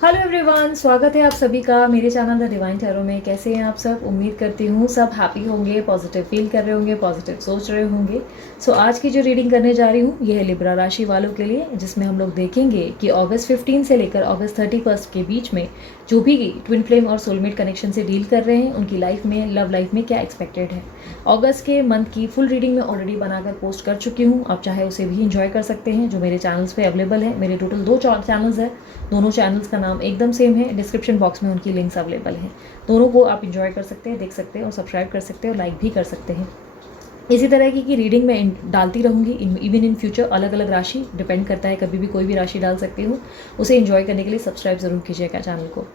Hello everyone, स्वागत है आप सभी का मेरे चैनल द डिवाइन टैरो में। कैसे हैं आप सब? उम्मीद करती हूँ सब हैप्पी होंगे, पॉजिटिव फील कर रहे होंगे, पॉजिटिव सोच रहे होंगे। आज की जो रीडिंग करने जा रही हूँ यह है लिब्रा राशि वालों के लिए, जिसमें हम लोग देखेंगे कि अगस्त 15 से लेकर अगस्त 31 के बीच में जो भी ट्विन फ्लेम और सोलमेट कनेक्शन से डील कर रहे हैं उनकी लाइफ में, लव लाइफ में क्या एक्सपेक्टेड है। अगस्त के मंथ की फुल रीडिंग में ऑलरेडी बनाकर पोस्ट कर चुकी हूँ, आप चाहे उसे भी इंजॉय कर सकते हैं जो मेरे चैनल्स पे अवेलेबल है। मेरे टोटल 2 चैनल्स हैं, दोनों चैनल्स का नाम एकदम सेम है। डिस्क्रिप्शन बॉक्स में उनकी लिंक्स अवेलेबल हैं, दोनों को आप इंजॉय कर सकते हैं, देख सकते हैं और सब्सक्राइब कर सकते हैं और लाइक भी कर सकते हैं। इसी तरह की रीडिंग मैं डालती रहूँगी इवन इन फ्यूचर। अलग अलग राशि डिपेंड करता है, कभी भी कोई भी राशि डाल सकती हूँ। उसे इंजॉय करने के लिए सब्सक्राइब ज़रूर कीजिएगा चैनल को।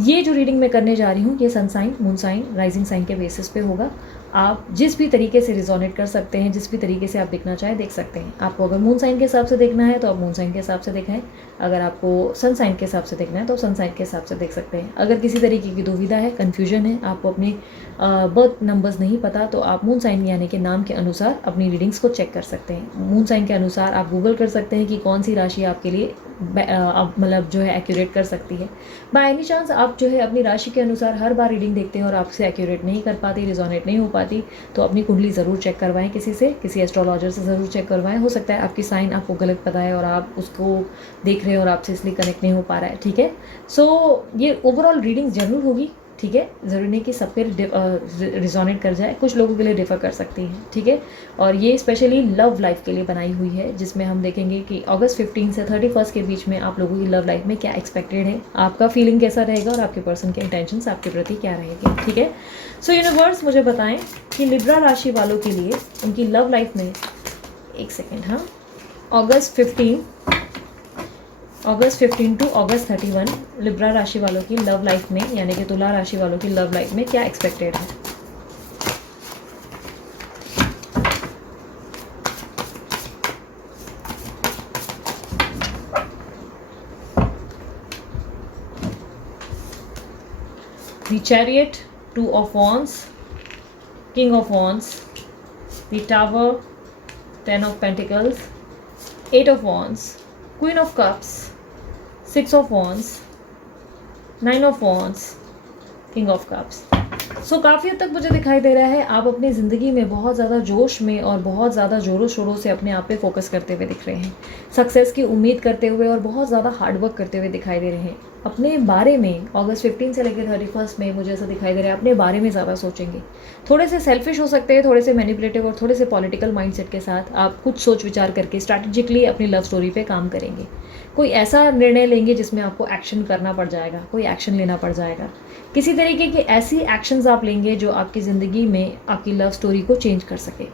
ये जो रीडिंग मैं करने जा रही हूँ ये sun sign, moon sign, rising sign के बेसिस पे होगा। आप जिस भी तरीके से रिजोनेट कर सकते हैं, जिस भी तरीके से आप देखना चाहें देख सकते हैं। आपको अगर मून साइन के हिसाब से देखना है तो आप मून साइन के हिसाब से दिखाएं, अगर आपको सन साइन के हिसाब से देखना है तो सन साइन के हिसाब से देख सकते हैं। अगर किसी तरीके की दुविधा है, कन्फ्यूजन है, आपको अपने बर्थ नंबर्स नहीं पता, तो आप मून साइन यानी कि नाम के अनुसार अपनी रीडिंग्स को चेक कर सकते हैं। मून साइन के अनुसार आप गूगल कर सकते हैं कि कौन सी राशि आपके लिए मतलब जो है एक्यूरेट कर सकती है। बाय एनी चांस आप जो है अपनी राशि के अनुसार हर बार रीडिंग देखते हैं और आपसे एक्यूरेट नहीं कर पाती, रिजोनेट नहीं हो पाती, तो अपनी कुंडली ज़रूर चेक करवाएं, किसी एस्ट्रोलॉजर से ज़रूर चेक करवाएं। हो सकता है आपकी साइन आपको गलत पता है और आप उसको देख रहे हैं और आपसे इसलिए कनेक्ट नहीं हो पा रहा है, ठीक है। ये ओवरऑल रीडिंग जरूर होगी, ठीक है। ज़रूरी नहीं कि सब पे रिजोनेट कर जाए, कुछ लोगों के लिए डिफ़र कर सकती है, ठीक है। और ये स्पेशली लव लाइफ के लिए बनाई हुई है, जिसमें हम देखेंगे कि अगस्त 15 से 31 के बीच में आप लोगों की लव लाइफ में क्या एक्सपेक्टेड है, आपका फीलिंग कैसा रहेगा और आपके पर्सन के इंटेंशंस आपके प्रति क्या रहेंगे, ठीक है। यूनिवर्स मुझे बताएं कि लिब्रा राशि वालों के लिए उनकी लव लाइफ में, एक सेकेंड, हाँ, अगस्त 15 टू अगस्त 31 लिब्रा राशि वालों की लव लाइफ में, यानी कि तुला राशि वालों की लव लाइफ में क्या एक्सपेक्टेड है। The Chariot, 2 of Wands, King of Wands, the Tower, 10 of Pentacles, 8 of Wands, Queen of Cups, 6 of Wands, 9 of Wands, King of Cups। काफ़ी हद तक मुझे दिखाई दे रहा है आप अपनी ज़िंदगी में बहुत ज़्यादा जोश में और बहुत ज़्यादा ज़ोरों शोरों से अपने आप पे फोकस करते हुए दिख रहे हैं, सक्सेस की उम्मीद करते हुए और बहुत ज़्यादा हार्डवर्क करते हुए दिखाई दे रहे हैं। अपने बारे में अगस्त 15 से लेकर 31 में मुझे ऐसा दिखाई दे रहा है अपने बारे में ज़्यादा सोचेंगे, थोड़े से सेल्फिश हो सकते हैं, थोड़े से मैनिपुलेटिव और थोड़े से पॉलिटिकल माइंडसेट के साथ आप कुछ सोच विचार करके स्ट्रैटेजिकली अपनी लव स्टोरी पे काम करेंगे। कोई ऐसा निर्णय लेंगे जिसमें आपको एक्शन करना पड़ जाएगा, कोई एक्शन लेना पड़ जाएगा, किसी तरीके की ऐसी एक्शंस आप लेंगे जो आपकी ज़िंदगी में आपकी लव स्टोरी को चेंज कर सके।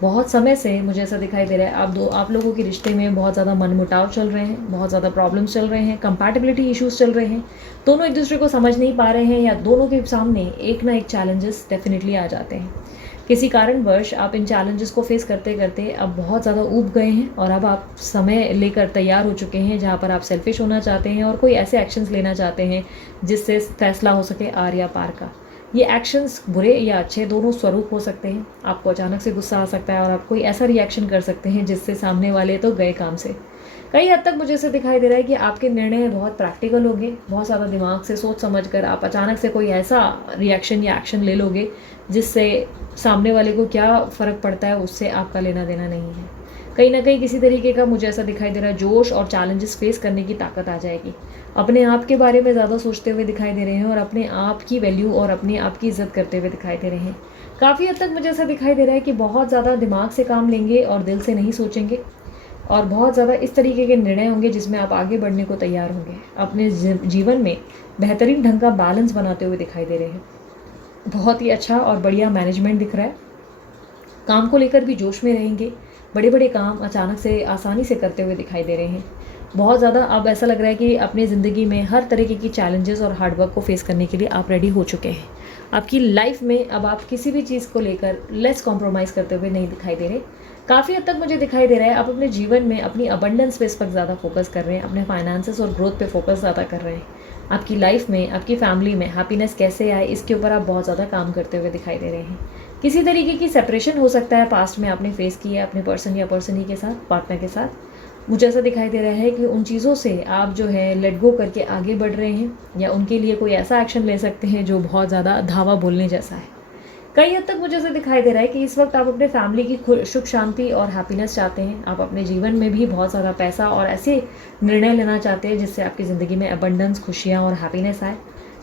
बहुत समय से मुझे ऐसा दिखाई दे रहा है आप लोगों के रिश्ते में बहुत ज़्यादा मनमुटाव चल रहे हैं, बहुत ज़्यादा प्रॉब्लम्स चल रहे हैं, कंपैटिबिलिटी इश्यूज चल रहे हैं, दोनों एक दूसरे को समझ नहीं पा रहे हैं, या दोनों के सामने एक ना एक चैलेंजेस डेफिनेटली आ जाते हैं। किसी कारणवश आप इन चैलेंजेस को फेस करते करते अब बहुत ज़्यादा ऊब गए हैं और अब आप समय लेकर तैयार हो चुके हैं जहाँ पर आप सेल्फिश होना चाहते हैं और कोई ऐसे एक्शंस लेना चाहते हैं जिससे फैसला हो सके आर या पार का। ये एक्शंस बुरे या अच्छे दोनों स्वरूप हो सकते हैं। आपको अचानक से गुस्सा आ सकता है और आप कोई ऐसा रिएक्शन कर सकते हैं जिससे सामने वाले तो गए काम से। कई हद तक मुझे ऐसे दिखाई दे रहा है कि आपके निर्णय बहुत प्रैक्टिकल होंगे, बहुत ज़्यादा दिमाग से सोच समझ कर आप अचानक से कोई ऐसा रिएक्शन या एक्शन ले लोगे जिससे सामने वाले को क्या फ़र्क पड़ता है उससे आपका लेना देना नहीं है। कहीं ना कहीं किसी तरीके का मुझे ऐसा दिखाई दे रहा है जोश और चैलेंजेस फेस करने की ताकत आ जाएगी। अपने आप के बारे में ज़्यादा सोचते हुए दिखाई दे रहे हैं और अपने आप की वैल्यू और अपने आप की इज्जत करते हुए दिखाई दे रहे हैं। काफ़ी हद तक मुझे ऐसा दिखाई दे रहा है कि बहुत ज़्यादा दिमाग से काम लेंगे और दिल से नहीं सोचेंगे, और बहुत ज़्यादा इस तरीके के निर्णय होंगे जिसमें आप आगे बढ़ने को तैयार होंगे। अपने जीवन में बेहतरीन ढंग का बैलेंस बनाते हुए दिखाई दे रहे हैं। बहुत ही अच्छा और बढ़िया मैनेजमेंट दिख रहा है। काम को लेकर भी जोश में रहेंगे, बड़े बड़े काम अचानक से आसानी से करते हुए दिखाई दे रहे हैं। बहुत ज़्यादा अब ऐसा लग रहा है कि अपनी ज़िंदगी में हर तरीके की चैलेंजेस और हार्डवर्क को फेस करने के लिए आप रेडी हो चुके हैं। आपकी लाइफ में अब आप किसी भी चीज़ को लेकर लेस कॉम्प्रोमाइज़ करते हुए नहीं दिखाई दे रहे। काफ़ी हद तक मुझे दिखाई दे रहा है आप अपने जीवन में अपनी अबंडेंस पे इस पर ज़्यादा फोकस कर रहे हैं, अपने फाइनेंसेस और ग्रोथ पे फोकस ज़्यादा कर रहे हैं। आपकी लाइफ में, आपकी फैमिली में हैप्पीनेस कैसे आए इसके ऊपर आप बहुत ज़्यादा काम करते हुए दिखाई दे रहे हैं। किसी तरीके की सेपरेशन हो सकता है पास्ट में आपने फेस की है अपने पर्सन या पर्सन ही के साथ, पार्टनर के साथ। मुझे ऐसा दिखाई दे रहा है कि उन चीज़ों से आप जो है लेट गो करके आगे बढ़ रहे हैं, या उनके लिए कोई ऐसा एक्शन ले सकते हैं जो बहुत ज़्यादा धावा बोलने जैसा है। कई हद तक मुझे ऐसा दिखाई दे रहा है कि इस वक्त आप अपने फैमिली की सुख शांति और हैप्पीनेस चाहते हैं। आप अपने जीवन में भी बहुत ज़्यादा पैसा और ऐसे निर्णय लेना चाहते हैं जिससे आपकी ज़िंदगी में अबंडेंस, खुशियाँ और हैप्पीनेस आए।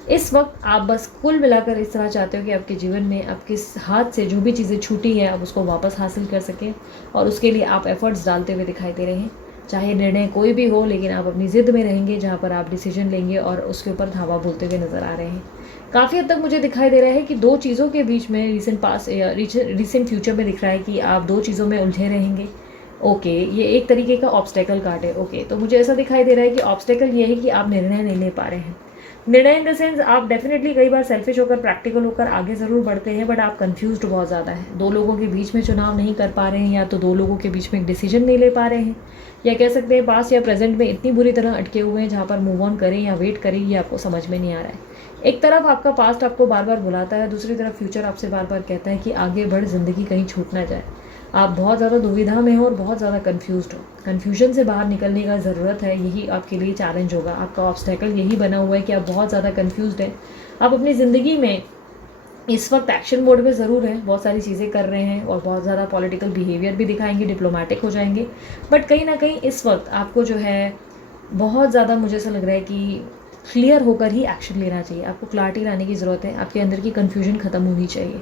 इस वक्त आप बस कुल मिलाकर इस तरह चाहते हो कि आपके जीवन में आपके हाथ से जो भी चीज़ें छूटी हैं आप उसको वापस हासिल कर सकें, और उसके लिए आप एफर्ट्स डालते हुए दिखाई दे रहे हैं। चाहे निर्णय कोई भी हो, लेकिन आप अपनी ज़िद में रहेंगे जहाँ पर आप डिसीजन लेंगे और उसके ऊपर धावा बोलते हुए नज़र आ रहे हैं। काफ़ी हद तक मुझे दिखाई दे रहा है कि दो चीज़ों के बीच में रिसेंट पास या रिसेंट फ्यूचर में दिख रहा है कि आप दो चीज़ों में उलझे रहेंगे। ओके, ये एक तरीके का ऑब्स्टेकल कार्ड है। ओके, तो मुझे ऐसा दिखाई दे रहा है कि ऑब्स्टेकल ये है कि आप निर्णय नहीं ले पा रहे हैं। निर्णय इन द सेंस, आप डेफिनेटली कई बार सेल्फिश होकर, प्रैक्टिकल होकर आगे ज़रूर बढ़ते हैं, बट आप कंफ्यूज्ड बहुत ज़्यादा है। दो लोगों के बीच में चुनाव नहीं कर पा रहे हैं, या तो दो लोगों के बीच में एक डिसीजन नहीं ले पा रहे हैं, या कह सकते हैं पास्ट या प्रेजेंट में इतनी बुरी तरह अटके हुए हैं जहाँ पर मूव ऑन करें या वेट करें, ये आपको समझ में नहीं आ रहा है। एक तरफ आपका पास्ट आपको बार बार बुलाता है, दूसरी तरफ फ्यूचर आपसे बार बार कहता है कि आगे बढ़, ज़िंदगी कहीं छूट ना जाए। आप बहुत ज़्यादा दुविधा में हो और बहुत ज़्यादा कन्फ्यूज्ड हो। कन्फ्यूजन से बाहर निकलने का ज़रूरत है, यही आपके लिए चैलेंज होगा। आपका ऑब्स्टेकल यही बना हुआ है कि आप बहुत ज़्यादा कन्फ्यूज्ड हैं। आप अपनी ज़िंदगी में इस वक्त एक्शन मोड में ज़रूर हैं, बहुत सारी चीज़ें कर रहे हैं और बहुत ज़्यादा पॉलिटिकल बिहेवियर भी दिखाएंगे, डिप्लोमेटिक हो जाएंगे, बट कहीं ना कहीं इस वक्त आपको जो है बहुत ज़्यादा, मुझे ऐसा लग रहा है कि क्लियर होकर ही एक्शन लेना चाहिए। आपको क्लैरिटी लाने की ज़रूरत है, आपके अंदर की कन्फ्यूजन खत्म होनी चाहिए।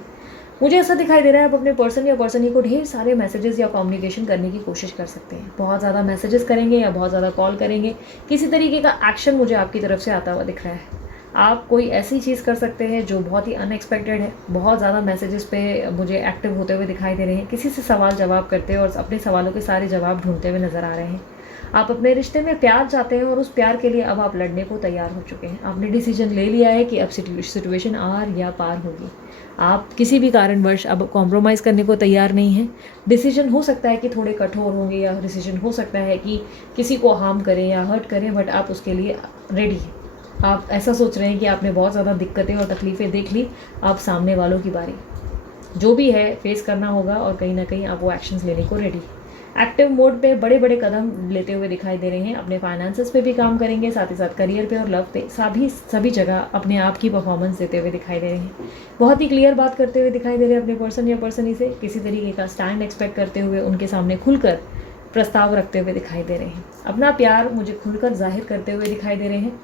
मुझे ऐसा दिखाई दे रहा है आप अपने पर्सन या पर्सन ही को ढेर सारे मैसेजेस या कम्युनिकेशन करने की कोशिश कर सकते हैं। बहुत ज़्यादा मैसेजेस करेंगे या बहुत ज़्यादा कॉल करेंगे, किसी तरीके का एक्शन मुझे आपकी तरफ से आता हुआ दिख रहा है। आप कोई ऐसी चीज़ कर सकते हैं जो बहुत ही अनएक्सपेक्टेड है। बहुत ज़्यादा मैसेजेस पे मुझे एक्टिव होते हुए दिखाई दे रहे हैं, किसी से सवाल जवाब करते हुए और अपने सवालों के सारे जवाब ढूंढते हुए नज़र आ रहे हैं। आप अपने रिश्ते में प्यार चाहते हैं और उस प्यार के लिए अब आप लड़ने को तैयार हो चुके हैं। आपने डिसीजन ले लिया है कि अब सिचुएशन आर या पार होगी। आप किसी भी कारणवश अब कॉम्प्रोमाइज़ करने को तैयार नहीं हैं। डिसीजन हो सकता है कि थोड़े कठोर होंगे, या डिसीजन हो सकता है कि किसी को हार्म करें या हर्ट करें, बट आप उसके लिए रेडी हैं। आप ऐसा सोच रहे हैं कि आपने बहुत ज़्यादा दिक्कतें और तकलीफ़ें देख ली, आप सामने वालों की बारी जो भी है फेस करना होगा, और कहीं ना कहीं आप वो एक्शंस लेने को रेडी। एक्टिव मोड पे बड़े बड़े कदम लेते हुए दिखाई दे रहे हैं। अपने फाइनेंसेस पे भी काम करेंगे, साथ ही साथ करियर पे और लव पे, सभी जगह अपने आप की परफॉर्मेंस देते हुए दिखाई दे रहे हैं। बहुत ही क्लियर बात करते हुए दिखाई दे रहे हैं अपने पर्सन या पर्सनी से, किसी तरीके का स्टैंड एक्सपेक्ट करते हुए उनके सामने खुलकर प्रस्ताव रखते हुए दिखाई दे रहे हैं। अपना प्यार मुझे खुलकर जाहिर करते हुए दिखाई दे रहे हैं।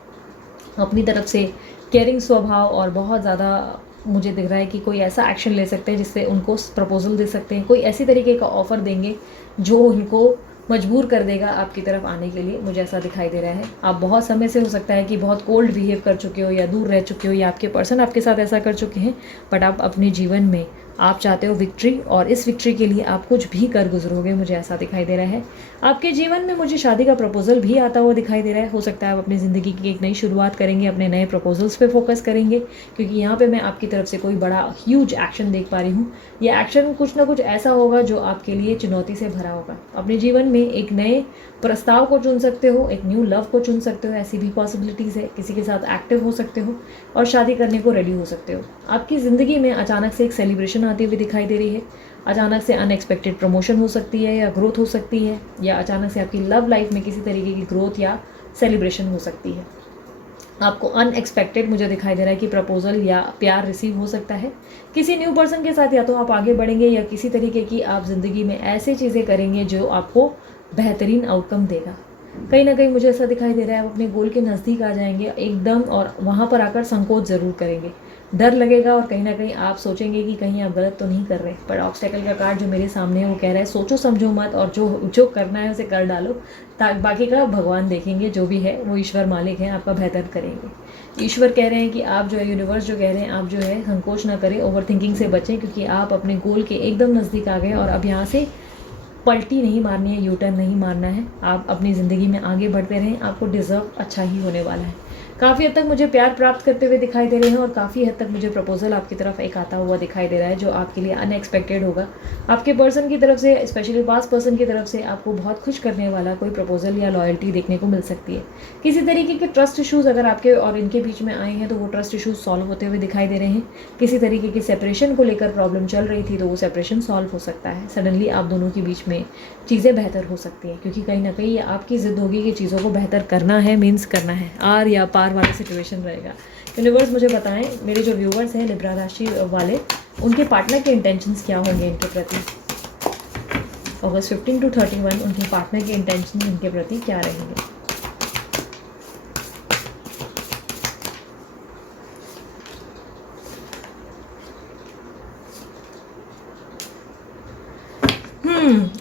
अपनी तरफ से केयरिंग स्वभाव, और बहुत ज़्यादा मुझे दिख रहा है कि कोई ऐसा एक्शन ले सकते हैं जिससे उनको प्रपोजल दे सकते हैं, कोई ऐसी तरीके का ऑफ़र देंगे जो उनको मजबूर कर देगा आपकी तरफ आने के लिए। मुझे ऐसा दिखाई दे रहा है। आप बहुत समय से हो सकता है कि बहुत कोल्ड बिहेव कर चुके हो, या दूर रह चुके हो, या आपके पर्सन आपके साथ ऐसा कर चुके हैं, बट आप अपने जीवन में आप चाहते हो विक्ट्री, और इस विक्ट्री के लिए आप कुछ भी कर गुजरोगे, मुझे ऐसा दिखाई दे रहा है। आपके जीवन में मुझे शादी का प्रपोजल भी आता हुआ दिखाई दे रहा है। हो सकता है आप अपनी ज़िंदगी की एक नई शुरुआत करेंगे, अपने नए प्रपोजल्स पे फोकस करेंगे, क्योंकि यहाँ पे मैं आपकी तरफ से कोई बड़ा ह्यूज एक्शन देख पा रही हूँ। यह एक्शन कुछ ना कुछ ऐसा होगा जो आपके लिए चुनौती से भरा होगा। अपने जीवन में एक नए प्रस्ताव को चुन सकते हो, एक न्यू लव को चुन सकते हो, ऐसी भी पॉसिबिलिटीज़ है। किसी के साथ एक्टिव हो सकते हो और शादी करने को रेडी हो सकते हो। आपकी ज़िंदगी में अचानक से एक सेलिब्रेशन आती हुई दिखाई दे रही है। अचानक से अनएक्सपेक्टेड प्रमोशन हो सकती है, या ग्रोथ हो सकती है, या अचानक से आपकी लव लाइफ में किसी तरीके की ग्रोथ या सेलिब्रेशन हो सकती है। आपको अनएक्सपेक्टेड मुझे दिखाई दे रहा है कि प्रपोजल या प्यार रिसीव हो सकता है। किसी न्यू पर्सन के साथ या तो आप आगे बढ़ेंगे, या किसी तरीके की आप ज़िंदगी में ऐसी चीज़ें करेंगे जो आपको बेहतरीन आउटकम देगा। कहीं ना कहीं मुझे ऐसा दिखाई दे रहा है आप अपने गोल के नज़दीक आ जाएंगे एकदम, और वहाँ पर आकर संकोच ज़रूर करेंगे, डर लगेगा, और कहीं ना कहीं आप सोचेंगे कि कहीं आप गलत तो नहीं कर रहे। पर ऑब्स्टेकल का कार्ड जो मेरे सामने है वो कह रहा है सोचो समझो मत, और जो जो करना है उसे कर डालो, ताकि बाकी का भगवान देखेंगे। जो भी है वो ईश्वर मालिक हैं, आपका बेहतर करेंगे। ईश्वर कह रहे हैं कि आप जो है, यूनिवर्स जो कह रहे हैं, आप जो है संकोच ना करें, ओवर थिंकिंग से बचें, क्योंकि आप अपने गोल के एकदम नज़दीक आ गए, और अब यहाँ से पलटी नहीं मारनी है, यू टर्न नहीं मारना है। आप अपनी ज़िंदगी में आगे बढ़ते रहें, आपको डिज़र्व अच्छा ही होने वाला है। काफ़ी हद तक मुझे प्यार प्राप्त करते हुए दिखाई दे रहे हैं और काफ़ी हद तक मुझे प्रपोजल आपकी तरफ एक आता हुआ दिखाई दे रहा है जो आपके लिए अनएक्सपेक्टेड होगा। आपके पर्सन की तरफ से, स्पेशली पास्ट पर्सन की तरफ से आपको बहुत खुश करने वाला कोई प्रपोजल या लॉयल्टी देखने को मिल सकती है। किसी तरीके के ट्रस्ट इशूज़ अगर आपके और इनके बीच में आए हैं तो वो ट्रस्ट इशूज़ सॉल्व होते हुए दिखाई दे रहे हैं। किसी तरीके की सेपरेशन को लेकर प्रॉब्लम चल रही थी तो वो सेपरेशन सॉल्व हो सकता है। सडनली आप दोनों के बीच में चीज़ें बेहतर हो सकती हैं, क्योंकि कहीं ना कहीं ये आपकी ज़िद होगी कि चीज़ों को बेहतर करना है, मीन्स करना है। आर या पार वाला सिचुएशन रहेगा। यूनिवर्स मुझे बताएं, मेरे जो व्यूवर्स हैं लिब्रा राशि वाले, उनके पार्टनर के इंटेंशंस क्या होंगे इनके प्रति। अगस्त 15 to 31 उनके पार्टनर के इंटेंशन इनके प्रति क्या रहेंगे।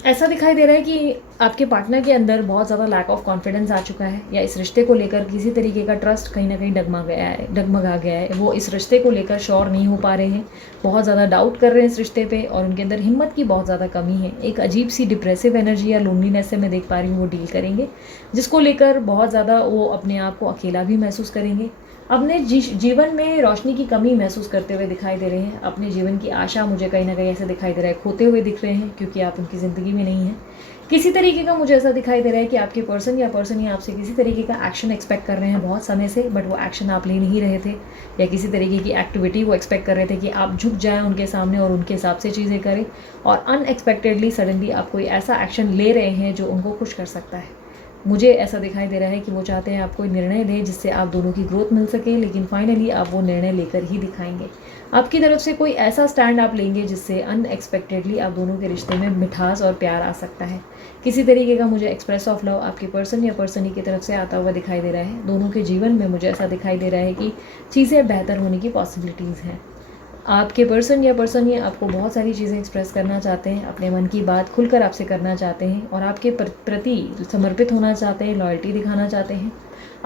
ऐसा दिखाई दे रहा है कि आपके पार्टनर के अंदर बहुत ज़्यादा लैक ऑफ कॉन्फिडेंस आ चुका है, या इस रिश्ते को लेकर किसी तरीके का ट्रस्ट कहीं ना कहीं डगमगा गया है। वो इस रिश्ते को लेकर श्योर नहीं हो पा रहे हैं, बहुत ज़्यादा डाउट कर रहे हैं इस रिश्ते पे, और उनके अंदर हिम्मत की बहुत ज़्यादा कमी है। एक अजीब सी डिप्रेसिव एनर्जी या लोनलीनेस से मैं देख पा रही हूँ वो डील करेंगे, जिसको लेकर बहुत ज़्यादा वो अपने आप को अकेला भी महसूस करेंगे। अपने जीवन में रोशनी की कमी महसूस करते हुए दिखाई दे रहे हैं। अपने जीवन की आशा मुझे कहीं ना कहीं ऐसे दिखाई दे रहा है खोते हुए दिख रहे हैं, क्योंकि आप उनकी ज़िंदगी में नहीं हैं। किसी तरीके का मुझे ऐसा दिखाई दे रहा है कि आपके पर्सन या पर्सन ही आपसे किसी तरीके का एक्शन एक्सपेक्ट कर रहे हैं बहुत समय से, बट वो एक्शन आप ले नहीं रहे थे, या किसी तरीके की एक्टिविटी वो एक्सपेक्ट कर रहे थे कि आप झुक जाएं उनके सामने और उनके हिसाब से चीज़ें करें, और अनएक्सपेक्टेडली सडनली आप कोई ऐसा एक्शन ले रहे हैं जो उनको खुश कर सकता है। मुझे ऐसा दिखाई दे रहा है कि वो चाहते हैं आप कोई निर्णय लें जिससे आप दोनों की ग्रोथ मिल सके, लेकिन फाइनली आप वो निर्णय लेकर ही दिखाएंगे। आपकी तरफ से कोई ऐसा स्टैंड आप लेंगे जिससे अनएक्सपेक्टेडली आप दोनों के रिश्ते में मिठास और प्यार आ सकता है। किसी तरीके का मुझे एक्सप्रेस ऑफ लव आपके पर्सन या पर्सनी की तरफ से आता हुआ दिखाई दे रहा है। दोनों के जीवन में मुझे ऐसा दिखाई दे रहा है कि चीज़ें बेहतर होने की पॉसिबिलिटीज़ हैं। आपके पर्सन या पर्सन ही आपको बहुत सारी चीज़ें एक्सप्रेस करना चाहते हैं, अपने मन की बात खुलकर आपसे करना चाहते हैं, और आपके प्रति समर्पित होना चाहते हैं, लॉयल्टी दिखाना चाहते हैं।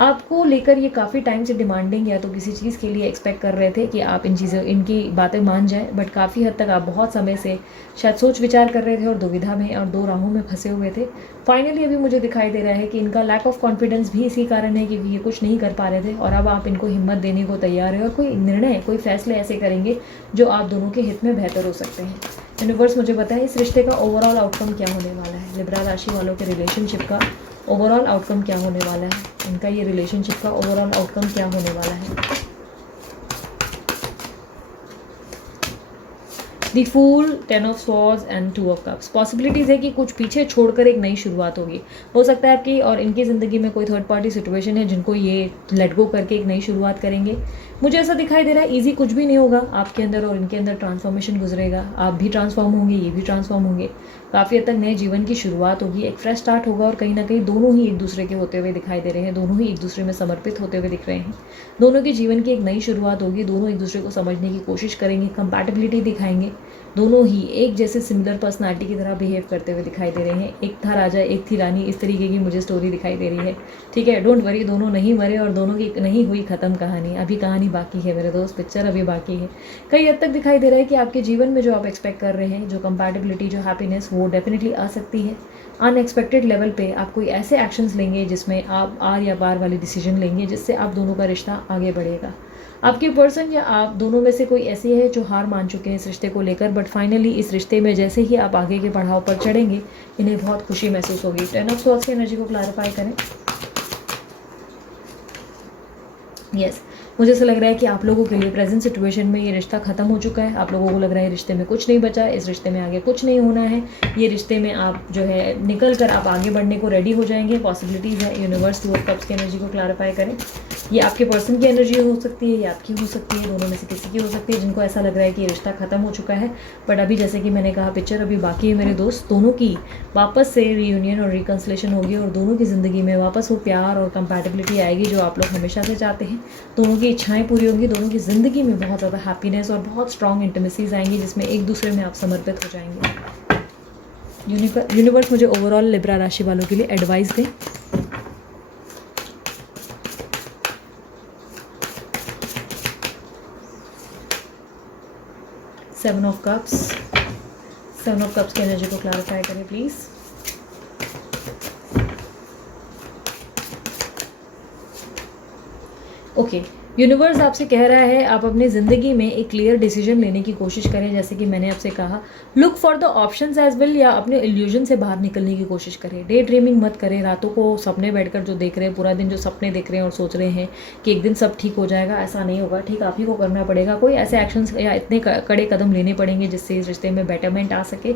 आपको लेकर ये काफ़ी टाइम से डिमांडिंग या तो किसी चीज़ के लिए एक्सपेक्ट कर रहे थे कि आप इनकी बातें मान जाएं, बट काफ़ी हद तक आप बहुत समय से शायद सोच विचार कर रहे थे और दुविधा में और दो राहों में फंसे हुए थे। फाइनली अभी मुझे दिखाई दे रहा है कि इनका लैक ऑफ कॉन्फिडेंस भी इसी कारण है, क्योंकि ये कुछ नहीं कर पा रहे थे, और अब आप इनको हिम्मत देने को तैयार है और कोई निर्णय, कोई फैसले ऐसे करेंगे जो आप दोनों के हित में बेहतर हो सकते हैं। यूनिवर्स मुझे बताएं, इस रिश्ते का ओवरऑल आउटकम क्या होने वाला है। लिब्रा राशि वालों के रिलेशनशिप का ओवरऑल आउटकम क्या होने वाला है। इनका ये रिलेशनशिप का ओवरऑल आउटकम क्या होने वाला है। The fool, 10 of swords and 2 of cups. Possibilities है कि कुछ पीछे छोड़कर एक नई शुरुआत होगी। हो सकता है आपकी और इनकी ज़िंदगी में कोई थर्ड पार्टी सिचुएशन है जिनको ये लेट गो करके एक नई शुरुआत करेंगे। मुझे ऐसा दिखाई दे रहा है ईजी कुछ भी नहीं होगा, आपके अंदर और इनके अंदर ट्रांसफॉर्मेशन गुजरेगा। आप भी ट्रांसफॉर्म होंगे, ये भी ट्रांसफॉर्म होंगे। काफ़ी हद तक नए जीवन की शुरुआत होगी, एक फ्रेश स्टार्ट होगा, और कहीं ना कहीं दोनों ही एक दूसरे के होते हुए दिखाई दे रहे हैं। दोनों ही एक दूसरे में समर्पित होते हुए दिख रहे हैं। दोनों के जीवन की एक नई शुरुआत होगी। दोनों एक दूसरे को समझने की कोशिश करेंगे, कंपैटिबिलिटी दिखाएंगे। दोनों ही एक जैसे सिमिलर पर्सनालिटी की तरह बिहेव करते हुए दिखाई दे रहे हैं। एक था राजा, एक थी रानी, इस तरीके की मुझे स्टोरी दिखाई दे रही है। ठीक है, डोंट वरी, दोनों नहीं मरे और दोनों की नहीं हुई ख़त्म कहानी। अभी कहानी बाकी है मेरे दोस्त, पिक्चर अभी बाकी है। कई हद तक दिखाई दे रहा है कि आपके जीवन में जो आप एक्सपेक्ट कर रहे हैं, जो कंपैटिबिलिटी, जो हैप्पीनेस, वो डेफिनेटली आ सकती है। अनएक्सपेक्टेड लेवल पे आप कोई ऐसे एक्शंस लेंगे जिसमें आप आर या पार वाले डिसीजन लेंगे, जिससे आप दोनों का रिश्ता आगे बढ़ेगा। आपके पर्सन या आप दोनों में से कोई ऐसे है जो हार मान चुके हैं इस रिश्ते को लेकर, बट फाइनली इस रिश्ते में जैसे ही आप आगे के पड़ाव पर चढ़ेंगे, इन्हें बहुत खुशी महसूस होगी। 10 ऑफ स्वॉर्ड्स की एनर्जी को क्लैरिफाई करें। यस, मुझे ऐसा लग रहा है कि आप लोगों के लिए प्रेजेंट सिचुएशन में ये रिश्ता खत्म हो चुका है। आप लोगों को लग रहा है रिश्ते में कुछ नहीं बचा, इस रिश्ते में आगे कुछ नहीं होना है। ये रिश्ते में आप जो है निकल कर आप आगे बढ़ने को रेडी हो जाएंगे। पॉसिबिलिटीज़ है। यूनिवर्स 2 ऑफ कप्स की एनर्जी को क्लैरिफाई करें। ये आपके पर्सन की एनर्जी हो सकती है, ये आपकी हो सकती है, दोनों में से किसी की हो सकती है, जिनको ऐसा लग रहा है कि ये रिश्ता खत्म हो चुका है। बट अभी जैसे कि मैंने कहा, पिक्चर अभी बाकी है मेरे दोस्त। दोनों की वापस से रीयूनियन और रिकन्सिलेशन होगी, और दोनों की ज़िंदगी में वापस वो प्यार और कंपैटिबिलिटी आएगी जो आप लोग हमेशा से चाहते हैं। दोनों की इच्छाएं पूरी होंगी, दोनों की ज़िंदगी में बहुत ज़्यादा हैप्पीनेस और बहुत स्ट्रॉन्ग इंटीमेसीज आएंगी, जिसमें एक दूसरे में आप समर्पित हो जाएंगे। यूनिवर्स मुझे ओवरऑल लिब्रा राशि वालों के लिए एडवाइस दें। सेवन ऑफ कप्स की एनर्जी को क्लैरिफाई करें प्लीज़। ओके, यूनिवर्स आपसे कह रहा है आप अपनी ज़िंदगी में एक क्लियर डिसीजन लेने की कोशिश करें। जैसे कि मैंने आपसे कहा, look for the options as well, या अपने इल्यूजन से बाहर निकलने की कोशिश करें। डे ड्रीमिंग मत करें, रातों को सपने बैठकर जो देख रहे हैं, पूरा दिन जो सपने देख रहे हैं और सोच रहे हैं कि एक दिन सब ठीक हो जाएगा, ऐसा नहीं होगा। ठीक आप ही को करना पड़ेगा, कोई ऐसे एक्शंस या इतने कड़े कदम लेने पड़ेंगे जिससे इस रिश्ते में बेटरमेंट आ सके।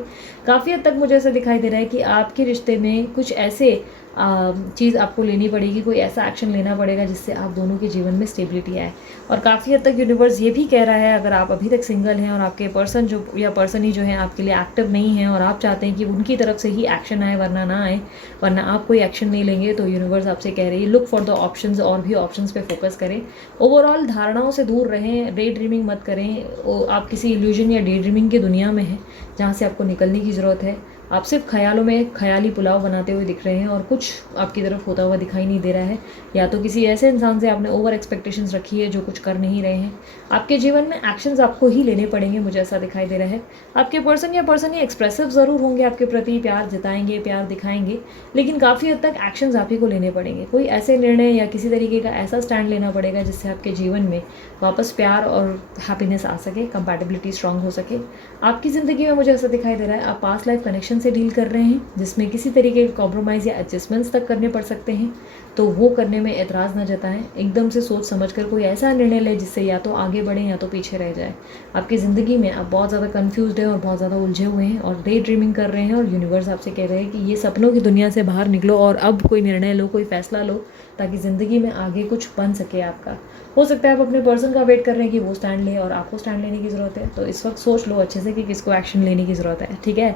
काफ़ी हद तक मुझे ऐसा दिखाई दे रहा है कि आपके रिश्ते में कुछ ऐसे चीज़ आपको लेनी पड़ेगी, कोई ऐसा एक्शन लेना पड़ेगा जिससे आप दोनों के जीवन में स्टेबिलिटी आए। और काफ़ी हद तक यूनिवर्स ये भी कह रहा है, अगर आप अभी तक सिंगल हैं और आपके पर्सन जो या पर्सन ही जो है आपके लिए एक्टिव नहीं है और आप चाहते हैं कि उनकी तरफ से ही एक्शन आए वरना ना आए, वरना आप कोई एक्शन नहीं लेंगे, तो यूनिवर्स आपसे कह रही है लुक फॉर द ऑप्शंस, और भी ऑप्शंस पे फोकस करें। ओवरऑल धारणाओं से दूर रहें, डे ड्रीमिंग मत करें। आप किसी इल्यूजन या डे ड्रीमिंग की दुनिया में हैं जहाँ से आपको निकलने की ज़रूरत है। आप सिर्फ ख्यालों में ख्याली पुलाव बनाते हुए दिख रहे हैं और कुछ आपकी तरफ होता हुआ दिखाई नहीं दे रहा है। या तो किसी ऐसे इंसान से आपने ओवर एक्सपेक्टेशंस रखी है जो कुछ कर नहीं रहे हैं। आपके जीवन में एक्शंस आपको ही लेने पड़ेंगे, मुझे ऐसा दिखाई दे रहा है। आपके पर्सन या पर्सन ही एक्सप्रेसिव ज़रूर होंगे आपके प्रति, प्यार जताएंगे, प्यार दिखाएंगे, लेकिन काफ़ी हद तक एक्शंस आप ही को लेने पड़ेंगे। कोई ऐसे निर्णय या किसी तरीके का ऐसा स्टैंड लेना पड़ेगा जिससे आपके जीवन में वापस प्यार और हैप्पीनेस आ सके, कंपैटिबिलिटी स्ट्रांग हो सके। आपकी ज़िंदगी में मुझे ऐसा दिखाई दे रहा है आप पास्ट लाइफ कनेक्शन से डील कर रहे हैं जिसमें किसी तरीके के कॉम्प्रोमाइज़ या एडजस्टमेंट्स तक करने पड़ सकते हैं, तो वो करने में एतराज़ न जताएं। एकदम से सोच समझकर कोई ऐसा निर्णय लें जिससे या तो आगे बढ़ें या तो पीछे रह जाए। आपकी ज़िंदगी में आप बहुत ज़्यादा कन्फ्यूज्ड हैं और बहुत ज़्यादा उलझे हुए हैं और डे ड्रीमिंग कर रहे हैं, और यूनिवर्स आपसे कह रहे हैं कि ये सपनों की दुनिया से बाहर निकलो और अब कोई निर्णय लो, कोई फैसला लो, ताकि ज़िंदगी में आगे कुछ बन सके आपका। हो सकता है आप अपने पर्सन का वेट कर रहे हैं कि वो स्टैंड ले और आपको स्टैंड लेने की ज़रूरत है, तो इस वक्त सोच लो अच्छे से कि किसको एक्शन लेने की ज़रूरत है। ठीक है,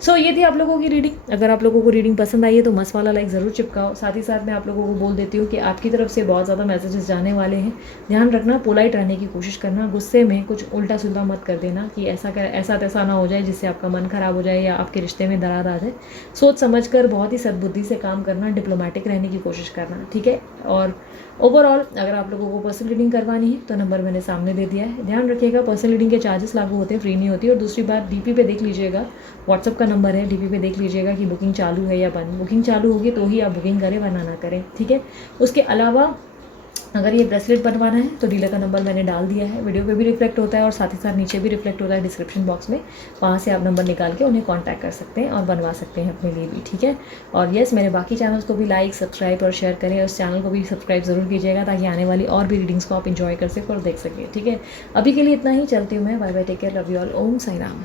सो ये थी आप लोगों की रीडिंग। अगर आप लोगों को रीडिंग पसंद आई है तो मस्त वाला लाइक ज़रूर चिपकाओ। साथ ही साथ मैं आप लोगों को बोल देती हूँ कि आपकी तरफ से बहुत ज़्यादा मैसेजेस जाने वाले हैं, ध्यान रखना, पोलाइट रहने की कोशिश करना, गुस्से में कुछ उल्टा सुल्टा मत कर देना कि ऐसा तैसा ना हो जाए जिससे आपका मन ख़राब हो जाए या आपके रिश्ते में दरार आ जाए। सोच समझ कर बहुत ही सद्बुद्धि से काम करना, डिप्लोमेटिक रहने की कोशिश करना। ठीक है, और ओवरऑल अगर आप लोगों को पर्सनल रीडिंग करवानी है तो नंबर मैंने सामने दे दिया है। ध्यान रखिएगा पर्सनल रीडिंग के चार्जेस लागू होते हैं, फ्री नहीं होती। और दूसरी बात, डीपी पे देख लीजिएगा, व्हाट्सअप का नंबर है, डीपी पे देख लीजिएगा कि बुकिंग चालू है या बंद। बुकिंग चालू होगी तो ही आप बुकिंग करें, वरना ना करें। ठीक है, उसके अलावा अगर ये ब्रेसलेट बनवाना है तो डीलर का नंबर मैंने डाल दिया है, वीडियो पे भी रिफ्लेक्ट होता है और साथ ही साथ नीचे भी रिफ्लेक्ट होता है डिस्क्रिप्शन बॉक्स में, वहाँ से आप नंबर निकाल के उन्हें कांटेक्ट कर सकते हैं और बनवा सकते हैं अपने लिए भी। ठीक है, और येस, मेरे बाकी चैनल्स को भी लाइक, सब्सक्राइब और शेयर करें, और उस चैनल को भी सब्सक्राइब ज़रूर कीजिएगा ताकि आने वाली और भी रीडिंग्स को आप इन्जॉय कर सकें और देख सकें। ठीक है, अभी के लिए इतना ही, चलती हूँ मैं। Bye bye, take care, love you all, Om Sai Ram.